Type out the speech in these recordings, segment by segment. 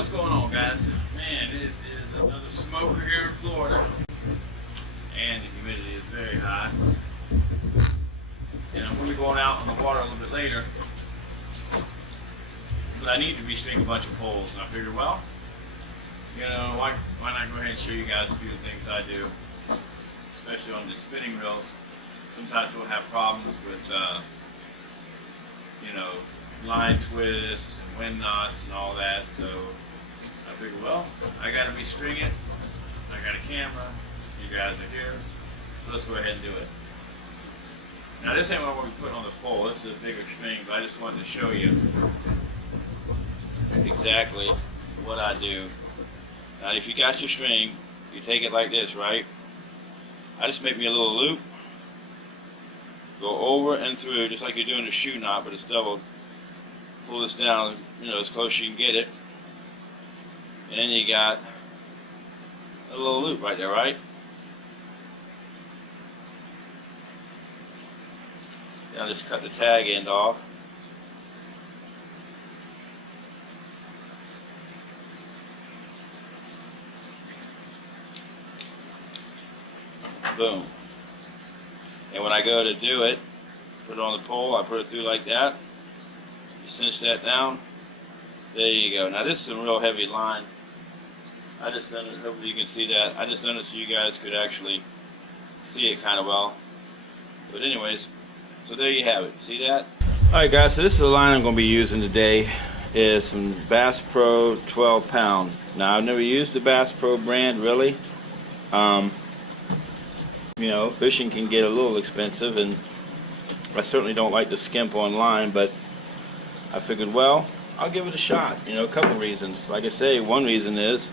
what's going on, guys? Man, it is another smoker here in Florida, and the humidity is very high. And I'm going to be going out on the water a little bit later, but I need to restring a bunch of poles. And I figured, well, you know, why not go ahead and show you guys a few of the things I do, especially on the spinning reels. Sometimes we'll have problems with, you know, line twists and wind knots and all that. So I figured, well, I got to restring it. I got a camera. You guys are here. So let's go ahead and do it. Now this ain't what we're putting on the pole. This is a bigger string, but I just wanted to show you exactly what I do. Now if you got your string, you take it like this, right? I just make me a little loop. Go over and through, just like you're doing a shoe knot, but it's doubled. Pull this down, you know, as close as you can get it. And then you got a little loop right there, right? Now just cut the tag end off. Boom. And when I go to do it, put it on the pole, I put it through like that. You cinch that down. There you go. Now this is some real heavy line. I just done it, hopefully you can see that. I just done it so you guys could actually see it kind of well. But anyways, so there you have it. See that? Alright guys, so this is the line I'm going to be using today. Is some Bass Pro 12 pound. Now I've never used the Bass Pro brand really. You know, fishing can get a little expensive, and I certainly don't like to skimp on line, but I figured, well, I'll give it a shot. You know, a couple reasons. Like I say, one reason is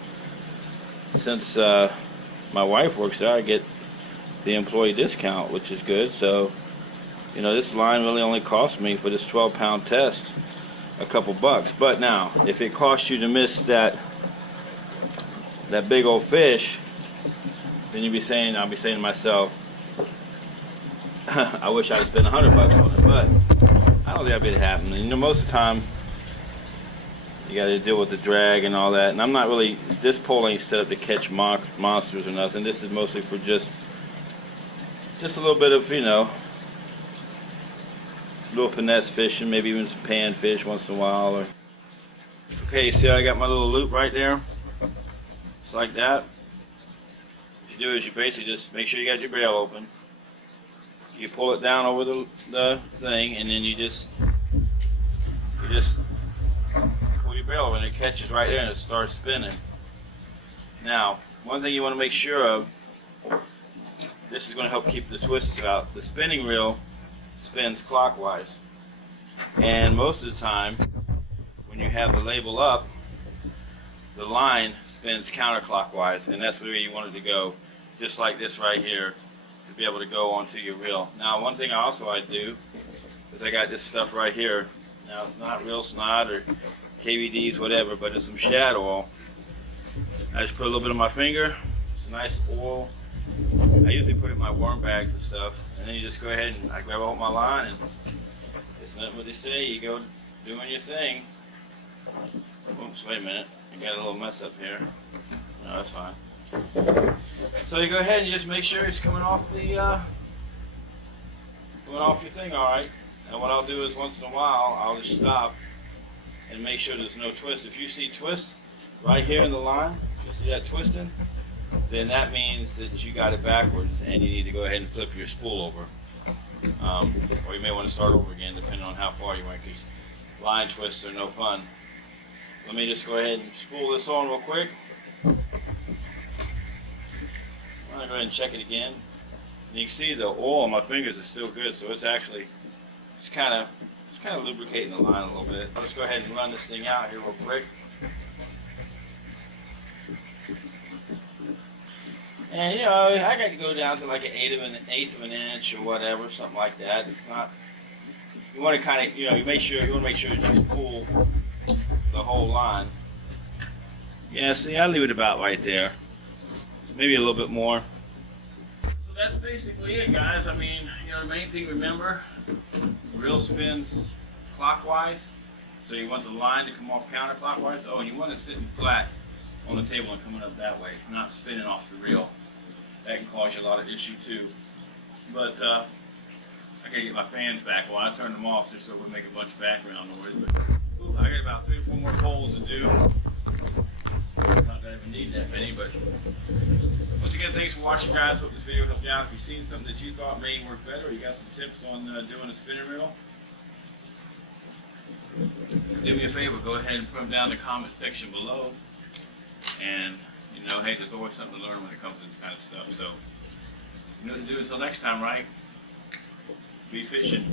since my wife works there, I get the employee discount, which is good. So, you know, this line really only cost me for this 12-pound test a couple bucks. But now, if it costs you to miss that big old fish, then I'll be saying to myself, I wish I'd spent $100 on it, but I don't think that'd be happening. You know, most of the time you got to deal with the drag and all that, and I'm not really. This pole ain't set up to catch monsters or nothing. This is mostly for just a little bit of, you know, little finesse fishing, maybe even some panfish once in a while. Or okay, see, I got my little loop right there, just like that. Do is you basically just make sure you got your bail open. You pull it down over the thing, and then you just pull your bail over, and it catches right there and it starts spinning. Now, one thing you want to make sure of, this is going to help keep the twists out. The spinning reel spins clockwise, and most of the time when you have the label up, the line spins counterclockwise, and that's where you want it to go. Just like this right here, to be able to go onto your reel. Now, one thing I do is I got this stuff right here. Now, it's not real snot or KVDs, whatever, but it's some shad oil. I just put a little bit on my finger. It's nice oil. I usually put it in my worm bags and stuff. And then you just go ahead and I grab hold my line, and it's not what they say. You go doing your thing. Oops, wait a minute. I got a little mess up here. No, that's fine. So you go ahead and you just make sure it's coming off your thing, all right. And what I'll do is once in a while I'll just stop and make sure there's no twist. If you see twist right here in the line, you see that twisting, then that means that you got it backwards and you need to go ahead and flip your spool over. Or you may want to start over again depending on how far you went, because line twists are no fun. Let me just go ahead and spool this on real quick. I'm going to go ahead and check it again. And you can see the oil on my fingers is still good, so it's actually just kind of lubricating the line a little bit. I'll just go ahead and run this thing out here real quick. And you know, I got to go down to like an eighth of an inch or whatever, something like that. It's not. You want to kind of, you know, you want to make sure that you pull the whole line. Yeah, see, I leave it about right there. Maybe a little bit more. So that's basically it, guys. I mean, you know, the main thing, remember, the reel spins clockwise. So you want the line to come off counterclockwise. Oh, and you want it sitting flat on the table and coming up that way, not spinning off the reel. That can cause you a lot of issue too. But I gotta get my fans back. Well, I turned them off just so it would make a bunch of background noise. But I got about 3 or 4 more poles to do. Not that I even need that many, but once again, thanks for watching, guys. Hope this video helped you out. If you've seen something that you thought may work better, or you got some tips on doing a spinning reel, do me a favor, go ahead and put them down in the comment section below. And, you know, hey, there's always something to learn when it comes to this kind of stuff. So, you know what to do until next time, right? Be fishing.